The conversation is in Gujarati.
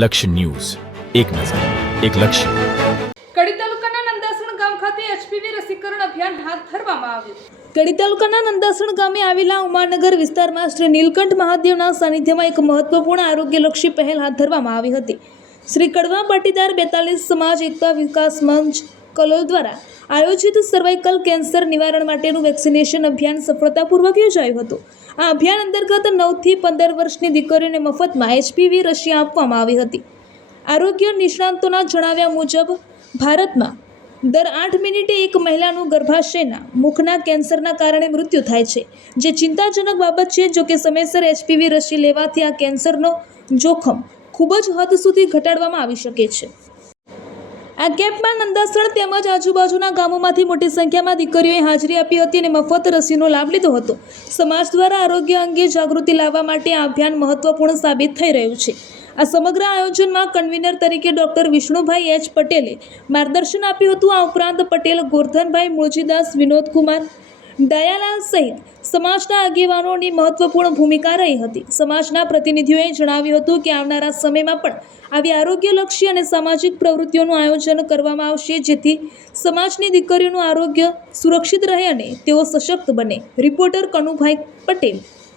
લક્ષ્ય ન્યૂઝ, એક નજર, એક લક્ષ્ય. કડી તાલુકાના નંદાસણ ગામ ખાતે એચપીવી રસીકરણ અભિયાન હાથ ધરવામાં આવ્યું. કડી તાલુકાના નંદાસણ ગામે આવેલા ઉમાનગર વિસ્તારમાં શ્રી નીલકંઠ મહાદેવના સાનિધ્યમાં એક મહત્વપૂર્ણ આરોગ્યલક્ષી પહેલ હાથ ધરવામાં આવી હતી. શ્રી કડવા પાટીદાર 42 સમાજ એકતા વિકાસ મંચ કલોલ દ્વારા આયોજિત સર્વાઇકલ કેન્સર નિવારણ માટેનું વેક્સિનેશન અભિયાન સફળતાપૂર્વક યોજાયું હતું. આ અભિયાન અંતર્ગત 9 થી 15 વર્ષની દીકરીઓને મફતમાં એચપીવી રસી આપવામાં આવી હતી. આરોગ્ય નિષ્ણાંતોના જણાવ્યા મુજબ ભારતમાં દર 8 મિનિટે એક મહિલાનું ગર્ભાશયના મુખના કેન્સરના કારણે મૃત્યુ થાય છે, જે ચિંતાજનક બાબત છે. જોકે સમયસર એચપીવી રસી લેવાથી આ કેન્સરનો જોખમ ખૂબ જ હદ સુધી ઘટાડવામાં આવી શકે છે. આ કેમ્પમાં નંદાસણ તેમજ આજુબાજુના ગામોમાંથી મોટી સંખ્યામાં દીકરીઓએ હાજરી આપી હતી અને મફત રસીનો લાભ લીધો હતો. સમાજ દ્વારા આરોગ્ય અંગે જાગૃતિ લાવવા માટે આ અભિયાન મહત્વપૂર્ણ સાબિત થઈ રહ્યું છે. આ સમગ્ર આયોજનમાં કન્વીનર તરીકે ડૉક્ટર વિષ્ણુભાઈ એચ પટેલે માર્ગદર્શન આપ્યું હતું. આ ઉપરાંત પટેલ ગોરધનભાઈ મૂળજીદાસ, વિનોદકુમાર દયાલાલ સહિત સમાજના આગેવાનોની મહત્વપૂર્ણ ભૂમિકા રહી હતી. સમાજના પ્રતિનિધિઓએ જણાવ્યું હતું કે આવનારા સમયમાં પણ આવી આરોગ્યલક્ષી અને સામાજિક પ્રવૃત્તિઓનું આયોજન કરવામાં આવશે, જેથી સમાજની દીકરીઓનું આરોગ્ય સુરક્ષિત રહે અને તેઓ સશક્ત બને. રિપોર્ટર કનુભાઈ પટેલ.